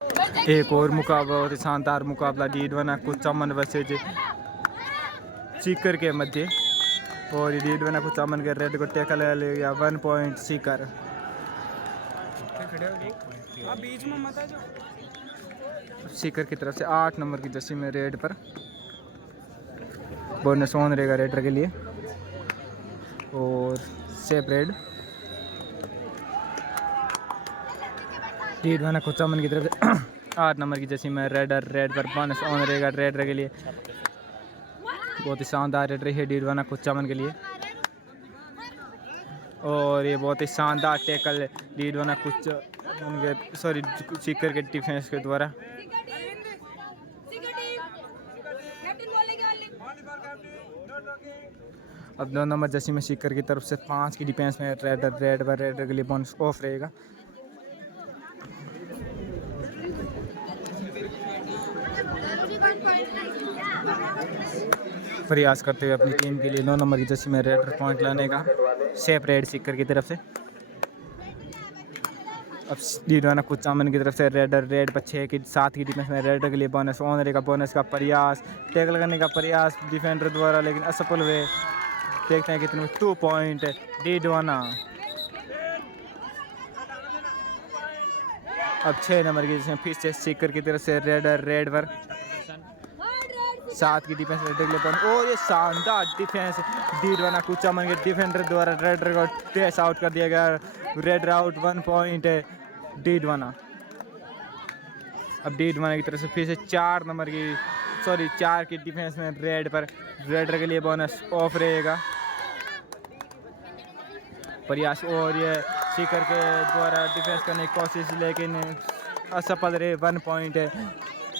एक और मुकाबला बहुत ही शानदार मुकाबला डीडवाना कुचामन वर्सेज सीकर के मध्य। और ये डीडवाना कुचामन के रेड को टैकल ले गया 1 पॉइंट सीकर। सीकर की तरफ से 8 नंबर की जर्सी में रेड पर बोनस ऑन रहेगा रेडर के लिए और सेफ रेड। डीडवाना कुचामन की तरफ से 8 नंबर की जर्सी में रेड पर बोनस ऑन रहेगा रेडर के लिए। बहुत ही शानदार रेडर है डीडवाना कुचामन के लिए। और ये बहुत ही शानदार टैकल डीडवाना सीकर के डिफेंस के द्वारा। अब 2 नंबर जर्सी में सीकर की तरफ से 5 की डिफेंस में रेडर के लिए बोनस ऑफ रहेगा। प्रयास करते हुए अपनी टीम के लिए 9 नंबर की जर्सी में रेडर पॉइंट लाने का सेफ रेड सीकर की तरफ से। अब डीडवाना कुचामन की तरफ से रेड पर 6 की 7 की डिफेंस में रेडर के लिए बोनस ऑन रहेगा। बोनस का प्रयास टैकल करने का प्रयास डिफेंडर द्वारा लेकिन असफल हुए। देखते हैं कितने 2 पॉइंट डीडवाना। अब 6 नंबर की जिसमें फिर से सीकर की तरफ से रेड पर 7 की डिफेंस रेडर के लिए पॉइंट। और ये शानदार डिफेंस डीडवाना कुचामन के डिफेंडर द्वारा रेडर को टेस आउट कर दिया गया। रेडर आउट 1 पॉइंट है डीडवाना। अब डीडवाना की तरफ से फिर से 4 की डिफेंस में रेड पर रेडर के लिए बोनस ऑफ रहेगा प्रयास। और ये सीकर के द्वारा डिफेंस करने की कोशिश लेकिन असफल रहे। 1 पॉइंट है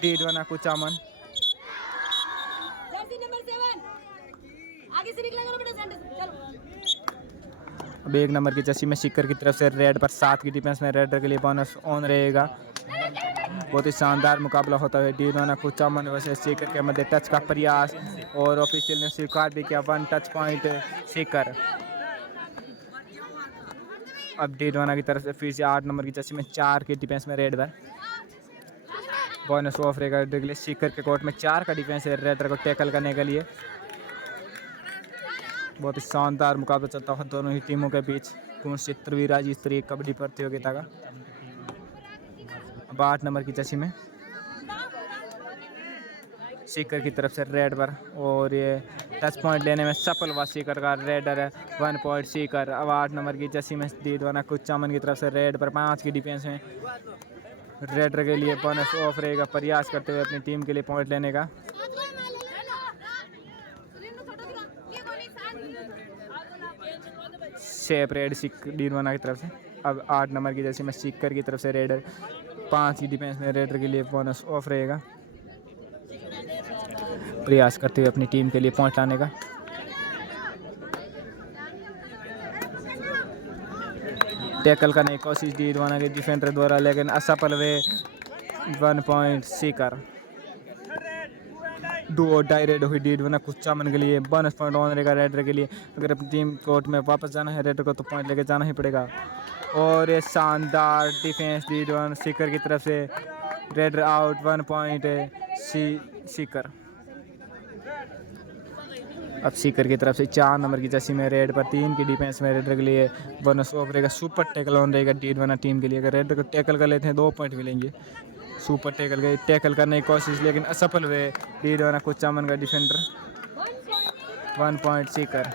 डीडवाना कुचामन। अब 1 नंबर की जर्सी में सीकर की तरफ से रेड पर 7 की डिफेंस में रेडर के लिए बोनस ऑन रहेगा। बहुत ही शानदार मुकाबला होता है डीडवाना कुचामन वर्सेस सीकर के मध्य। टच का प्रयास और ऑफिशियल ने स्वीकार भी किया 1 टच पॉइंट सीकर। अब डीडवाना की तरफ से फिर से 8 नंबर की जर्सी में 4 की डिफेंस में रेड पर बोनस ऑफ रहेगा रेडर के लिए। सीकर के कोर्ट में 4 का डिफेंस है रेडर को टैकल करने के लिए। बहुत ही शानदार मुकाबला चलता है दोनों ही टीमों के बीच 69वीं राज्य स्तरीय कबड्डी प्रतियोगिता का। अब 8 नंबर की जर्सी में सीकर की तरफ से रेड पर और ये टच पॉइंट लेने में सफल हुआ सीकर का रेडर है 1 पॉइंट सीकर। अब 8 नंबर की जर्सी में डीडवाना कुचामन की तरफ से रेड पर 5 की डिफेंस में रेडर के लिए बोनस ऑफ रहेगा प्रयास करते हुए अपनी टीम के लिए पॉइंट लेने का। सेफ रेड डीडवाना की तरफ से। अब 8 नंबर की जर्सी में सीकर की तरफ से रेडर 5 की डिफेंस में रेडर के लिए बोनस ऑफ रहेगा प्रयास करते हुए अपनी टीम के लिए पॉइंट लाने का। टैकल करने की कोशिश डीडवाना के डिफेंडर द्वारा लेकिन असफल हुए। 1 पॉइंट सीकर। डू और डाई रेड हुई डीडवाना कुचामन के लिए। बोनस पॉइंट ऑन रहेगा रेडर के लिए। अगर अपनी टीम कोर्ट में वापस जाना है रेडर को तो पॉइंट लेके जाना ही पड़ेगा। और ये शानदार डिफेंस डीडवाना सीकर की तरफ से रेडर आउट 1 पॉइंट सीकर। अब सीकर की तरफ से 4 नंबर की जर्सी में रेड पर 3 की डिफेंस में रेडर के लिए बोनस ऑफ रहेगा। सुपर टैकल ऑन रहेगा डीडवाना टीम के लिए। अगर रेडर को टैकल कर लेते हैं 2 पॉइंट मिलेंगे। सुपर टैकल करने की कोशिश लेकिन असफल हुए डीडवाना कुचामन का डिफेंडर। 1 पॉइंट सीकर।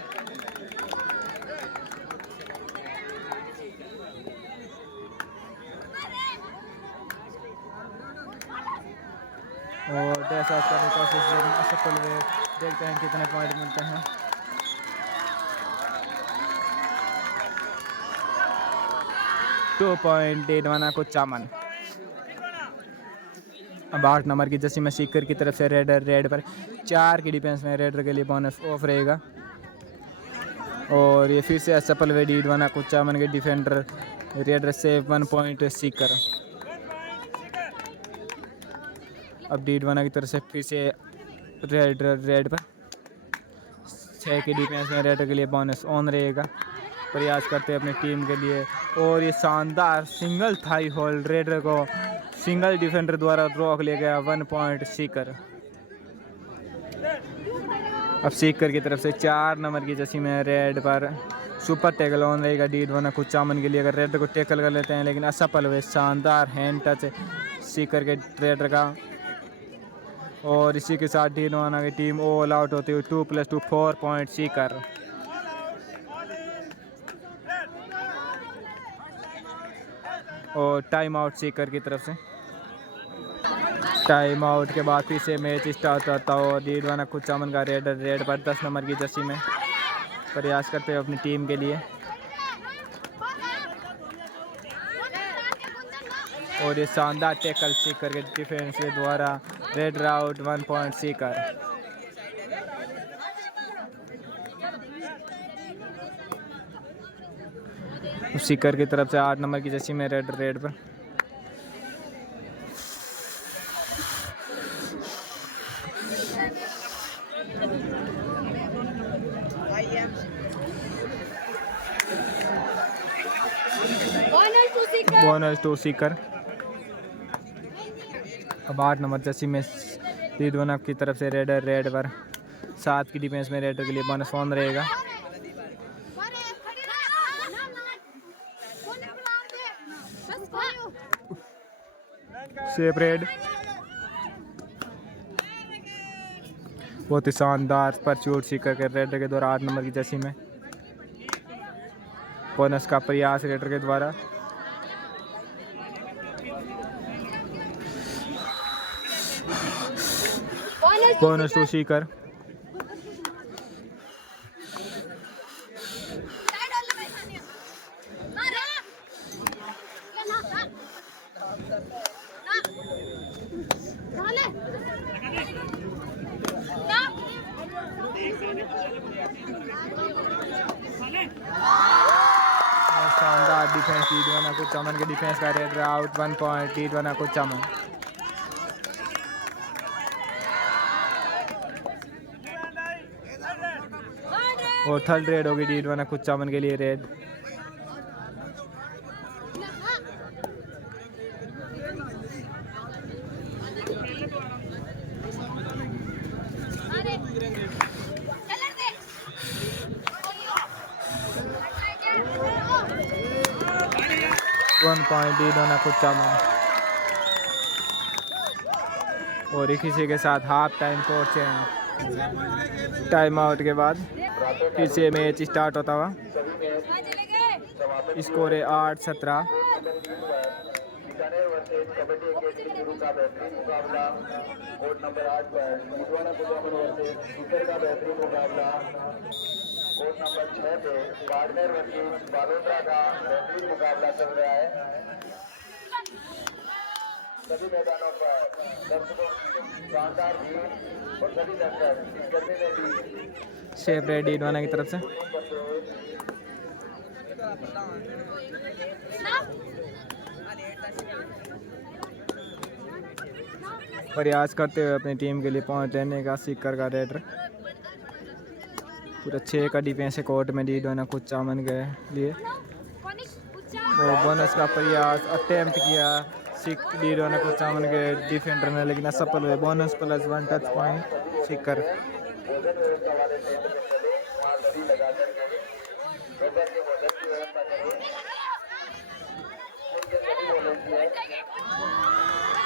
और डैश आउट करने की कोशिश लेकिन असफल हुए। देखते हैं कितने पॉइंट मिलते हैं। Two point Didwana Kuchaman. अब 8 नंबर की जर्सी में सीकर की तरफ से रेड पर 4 की डिफेंस में रेडर के लिए बोनस ऑफ रहेगा। और ये फिर से असफल हुए डीडवाना कुचामन के डिफेंडर रेडर से 1 पॉइंट सीकर। अब डीडवाना की तरफ से फिर से रेड पर 6 की डिफेंस में रेडर के लिए बोनस ऑन रहेगा प्रयास करते हैं अपनी टीम के लिए। और ये शानदार सिंगल थाई होल्ड रेडर को सिंगल डिफेंडर द्वारा रोक लिया गया 1 पॉइंट सीकर। अब सीकर की तरफ से 4 नंबर की जर्सी में रेड पर सुपर टैकल ऑन रहेगा डीड वना कुचामन के लिए। अगर रेडर को टैकल कर लेते हैं लेकिन असफल हुए, शानदार हैंड टच सीकर के रेडर का। और इसी के साथ डीड वना की टीम ऑल आउट होती हुई 2+2 4 पॉइंट सीकर। और टाइम आउट सीकर की तरफ से। टाइम आउट के बाद फिर से मैच स्टार्ट होता हो। डीडवाना कुचामन का रेड पर 10 नंबर की जर्सी में प्रयास करते हुए अपनी टीम के लिए। और ये शानदार टैकल सीकर के डिफेंस के द्वारा red out 1 point Sikar. Sikar की तरफ से 8 नंबर की जर्सी में रेड पर बोनस टू सीकर। अब 8 नंबर जर्सी में डीडवाना की तरफ से रेड पर 7 की डिफेंस में रेडर के लिए बोनस ऑन रहेगा। सेफ रेड, बहुत ही शानदार परचूट सीकर के रेडर के द्वारा 8 नंबर की जर्सी में बोनस का प्रयास रेडर के द्वारा। Bonus to Sikar. शानदार डिफेंस डीडवाना कुचामन के डिफेंस का raid out 1 point Didwana Kuchaman. और थर्ड रेड होगी डीडवाना कुचामन के लिए raid. One point Didwana Kuchaman. और इसी के साथ हाफ टाइम को चेंज। टाइम आउट के बाद फिर से मैच स्टार्ट होता हुआ। स्कोर है 8-17। कोर्ट नंबर 6 पे गार्डनर वर्सेस बालोतरा का बेहतरीन मुकाबला चल रहा है। सभी मैदानों पर दर्शकों की शानदार भीड़ और सभी दर्शक इस गर्मी में भी शेफ रेडी डीडवाना की तरफ से प्रयास करते हुए अपनी टीम के लिए पॉइंट लेने का सीकर का रेडर। पूरा 6 का डिफेंस है कोर्ट में डीडवाना कुचामन के लिए। वो बोनस का प्रयास अटेम्प्ट किया डीडवाना कुचामन के डिफेंडर ने लेकिन असफल हुए। Bonus +1 touch point Sikar.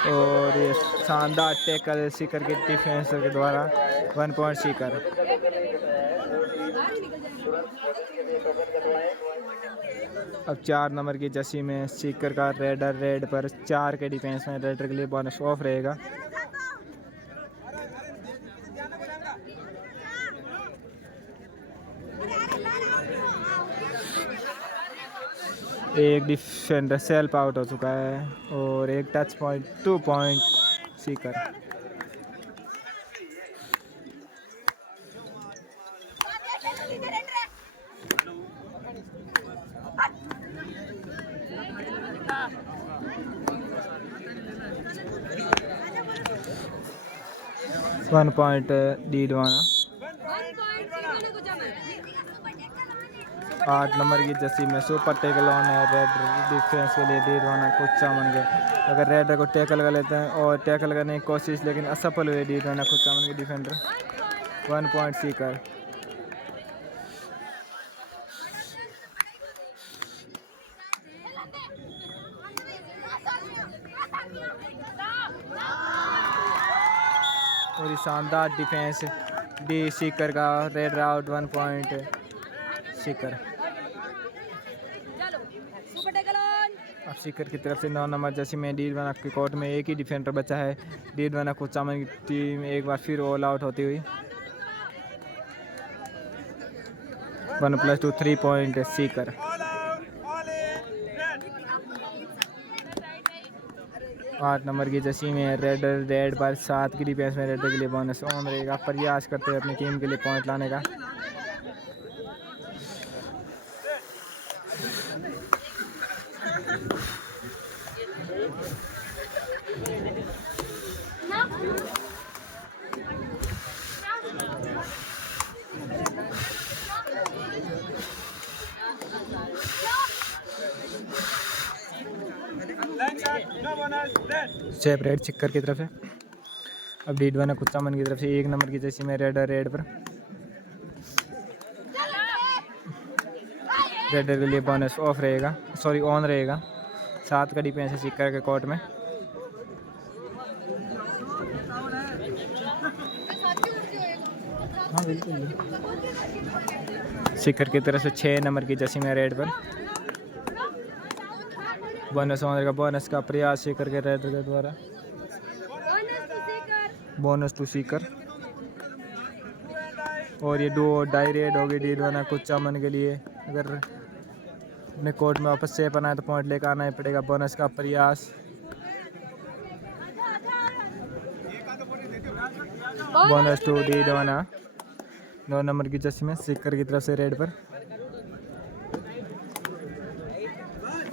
और ये शानदार टैकल सीकर के डिफेंस के द्वारा 1 पॉइंट सीकर। अब 4 नंबर की जर्सी में सीकर का रेड पर 4 के डिफेंस में रेडर के लिए बोनस ऑफ रहेगा। एक डिफेंडर सेल्फ आउट हो चुका है और एक touch point 2 point Sikar. One point Didwana. 8 number की जर्सी में सुपर टैकल ऑन है रेड डिफेंस के लिए डीडवाना कुच्चा मन गए। अगर रेड को टैकल कर लेते हैं और टैकल करने की कोशिश लेकिन असफल हुए डीडवाना कुच्चा मन के डिफेंडर। 1 पॉइंट सीकर। और ये शानदार डिफेंस डी सीकर का रेड आउट 1 पॉइंट सीकर। अब सीकर की तरफ से 9 नंबर जैसे में डीडवाना के कोर्ट में एक ही डिफेंडर बचा है। डीडवाना कुचामन की टीम एक बार फिर ऑल आउट होती हुई। 1+2 3 पॉइंट सीकर। आठ नंबर की जर्सी में रेड पर 7 की डिफेंस में रेड के लिए बोनस ऑन रहेगा। प्रयास करते हैं अपनी टीम के लिए पॉइंट लाने का। सेप रेड चिक्कर की तरफ है। अब डीडवाना कुत्तामन की तरफ से 1 नंबर की जर्सी में रेड पर रेड के लिए बोनस ऑफ रहेगा, सॉरी ऑन रहेगा। 7 का डिफेंस है चिक्कर के कोर्ट में। हाँ बिल्कुल। सिक्कर की तरफ से 6 नंबर की जर्सी में रेड पर बोनस ऑन रहेगा। बोनस का प्रयास सीकर के रेड के द्वारा। Bonus to Sikar. और ये 2 डाई रेड होगी डीडवाना कुचामन के लिए। अगर अपने कोर्ट में वापस से बनाए तो पॉइंट लेकर आना ही पड़ेगा। बोनस का प्रयास। बोनस टू डीडवाना 9 नंबर की जर्सी में सीकर की तरफ से रेड पर।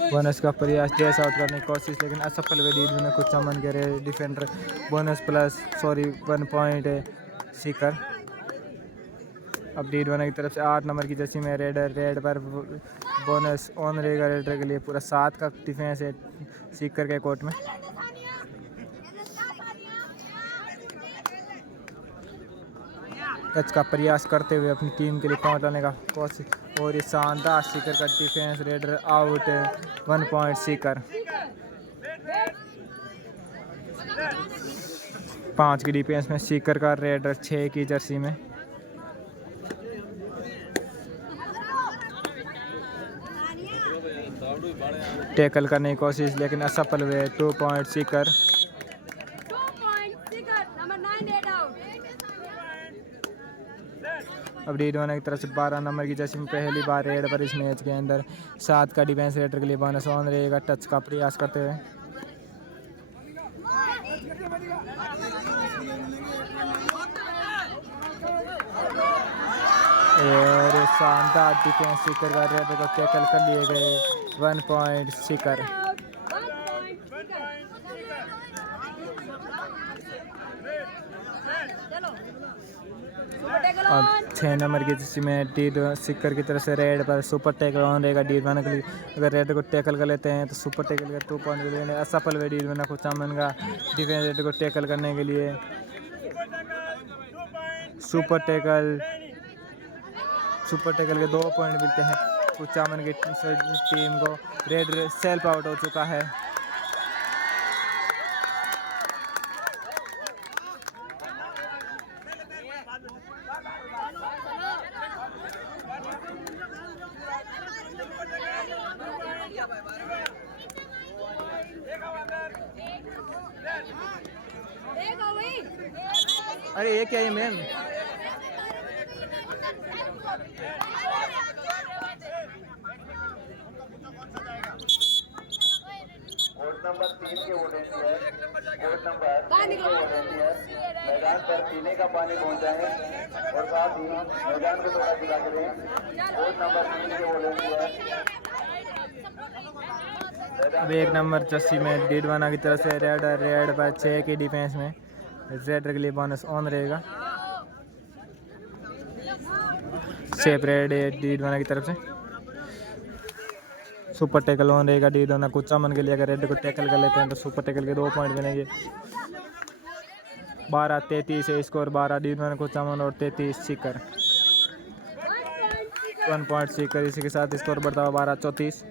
बोनस का प्रयास डैश आउट करने की कोशिश लेकिन असफल हुए डीडवाना कुचामन के defender. Bonus plus 1 point Sikar. अब डीडवाना की तरफ से 8 नंबर की जर्सी में रेड पर बोनस ऑन रहेगा रेड के लिए। पूरा 7 का डिफेंस है सीकर के कोर्ट में। टच का प्रयास करते हुए अपनी टीम के लिए पॉइंट लाने का कोशिश। और ये शानदार सीकर का defence raid out 1 point Sikar. 5 की डिफेंस में सीकर का रेड 6 की जर्सी में। टैकल करने की कोशिश लेकिन असफल हुए 2 पॉइंट सीकर। अब डीडवाना की तरफ से 12 नंबर की जर्सी में पहली बार रेड पर इस मैच के अंदर 7 का डिफेंस रेडर के लिए बोनस ऑन रहेगा। टच का प्रयास करते हुए और शानदार डिफेंस सीकर का रेडर को टैकल कर लिए गए। 1 पॉइंट सीकर। अब 6 नंबर की जर्सी में सीकर की तरफ से रेड पर सुपर टैकल ऑन रहेगा डीडवाना के लिए। अगर रेड को टैकल कर लेते हैं तो सुपर टैकल का 2 पॉइंट मिलेंगे। असफल हुए डीडवाना को चामन का डिफेंस रेड को टैकल करने के लिए। सुपर टैकल के 2 पॉइंट मिलते हैं कुचामन की टीम को। रेड सेल्फ आउट हो चुका है। अरे ये क्या है मैम? कोर्ट नंबर 3 के वॉलंटियर मैदान पर पीने का पानी पहुंचाएं और साथ ही मैदान को थोड़ा गिला करें। कोर्ट नंबर 3 के वॉलंटियर। अब 1 नंबर जर्सी में डीडवाना की तरफ से रेड पर 6 की डिफेंस में रेड के लिए बोनस ऑन रहेगा। सेप रेड डीडवाना की तरफ से। सुपर टैकल ऑन रहेगा डी दोना कुचा मन के लिए। अगर रेड को टैकल कर लेते हैं तो सुपर टैकल के 2 पॉइंट मिलेंगे। 12-33 है स्कोर। 12 डी दोना कुचा मन और 33 सीकर। 1 पॉइंट सीकर। इसी के साथ स्कोर बढ़ता हुआ 12-34।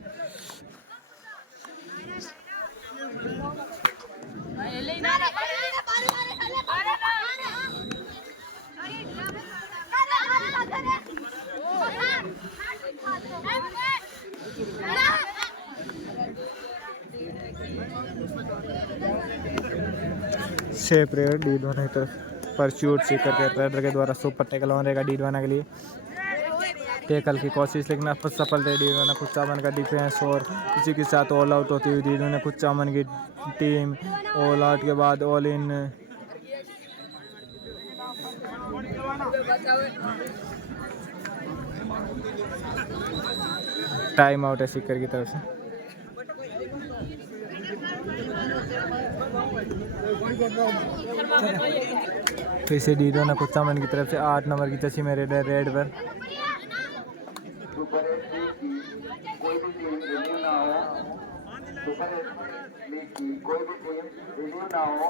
शेप रेड डी दोना की तरफ परस्यूट सीकर के रेडर के द्वारा सुपर टैकल ऑन रहेगा डी दोना के लिए। टैकल की कोशिश लेकिन सफल रही डी दोना कुचा मन का डिफेंस। और इसी के साथ ऑल आउट होती हुई डी दोना कुचा मन की टीम। ऑल आउट के बाद ऑल इन। टाइम आउट है सीकर की तरफ से। फिर से डी दोना कुचा मन की तरफ से 8 नंबर की तस्वीर में रेड पर। सुपर 8 लीग की कोई भी टीम रिलीव ना हो। सुपर 8 लीग की कोई भी टीम रिलीव ना हो।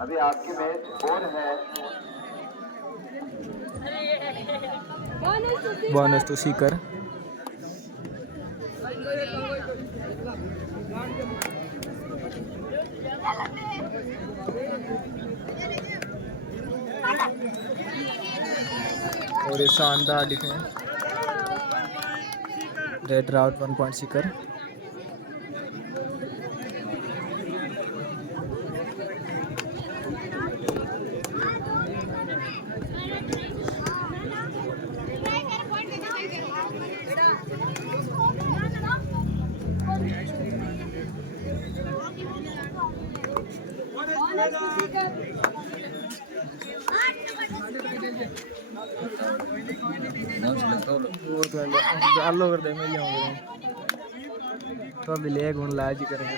अभी आपकी मैच और है। Bonus to Sikar. और ये शानदार defence. Raid out 1 point Sikar. चालू कर दे मिल जाऊंगे तो अभी ले गुण लाज करेंगे।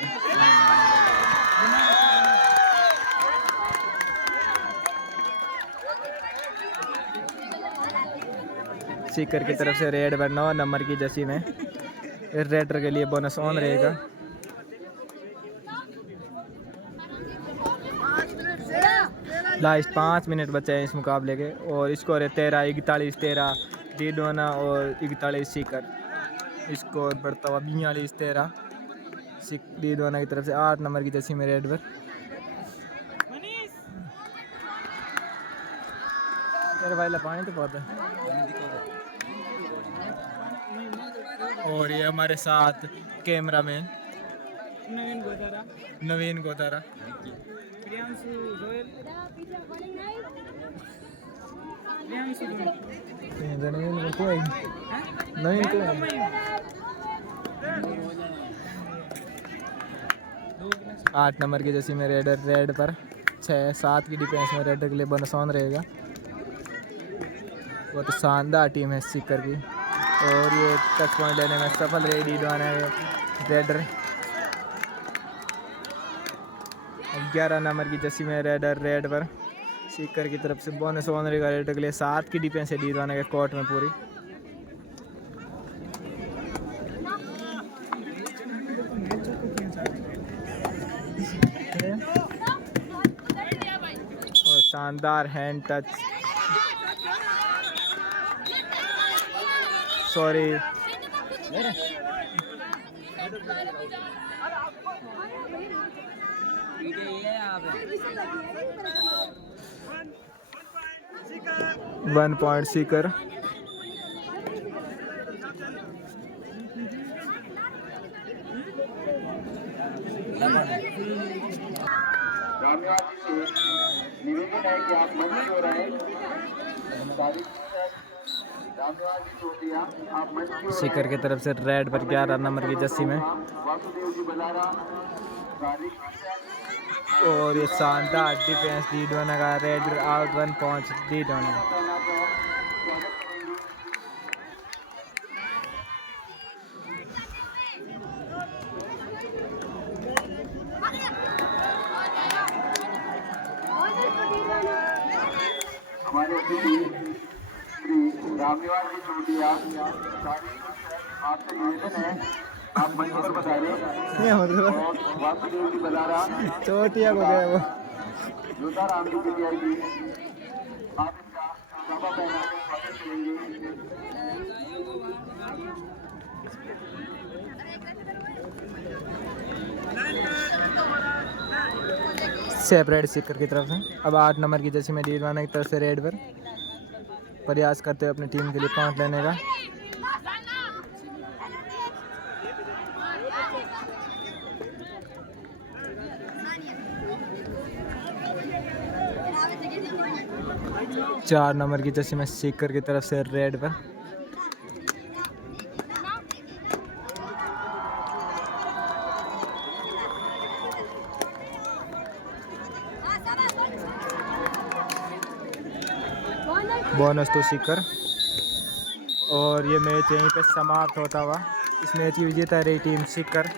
सीकर की तरफ से रेड पर 9 नंबर की जर्सी में रेडर के लिए बोनस ऑन रहेगा। लास्ट 5 मिनट बचे हैं इस मुकाबले के। और स्कोर है 13-41 डी दोना और 41 सीकर। स्कोर बढ़ता हुआ 42-13 डी दोना की तरफ से। 8 नंबर की जर्सी में रेड पर। तेरे भाई पानी तो बहुत है। और ये हमारे साथ कैमरामैन नवीन गोतारा। नवीन को 8 नंबर की जैसी में रेड पर 6-7 की डिफेंस में रेडर के लिए बोनस ऑन रहेगा। बहुत शानदार टीम है सीकर की। और ये टच पॉइंट लेने में सफल रही डी दोना रेडर। 11 नंबर की जर्सी में रेड पर सीकर की तरफ से बोनस ऑन रहेगा रेडर के लिए। 7 की डिफेंस है डी दोना के कोर्ट में पूरी। और शानदार hand touch. Sorry one point Sikar. निवेदन है कि आप मंच हो रहे हैं। सीकर की तरफ से रेड पर 11 नंबर की जर्सी में। और ये शानदार डिफेंस डी दोना का। रेड आउट 1 पॉइंट डी दोना। हमारे श्री रामनिवास जी चूटिया आपसे निवेदन है आप मंच पर पधारें ये मतलब और वासुदेव जी बजारा चोटिया को गया वो। जूता राम जी की जाएगी। आप इसका साफा पहना कर स्वागत करेंगे। सेपरेट सीकर की तरफ से अब 8 नंबर की जर्सी में डीडवाना की तरफ से रेड पर प्रयास करते हुए अपनी टीम के लिए पॉइंट लेने का। चार नंबर की जर्सी में सीकर की तरफ से रेड पर बोनस तो सीकर। और ये मैच यहीं पे समाप्त होता हुआ। इस मैच की विजेता रही टीम सीकर।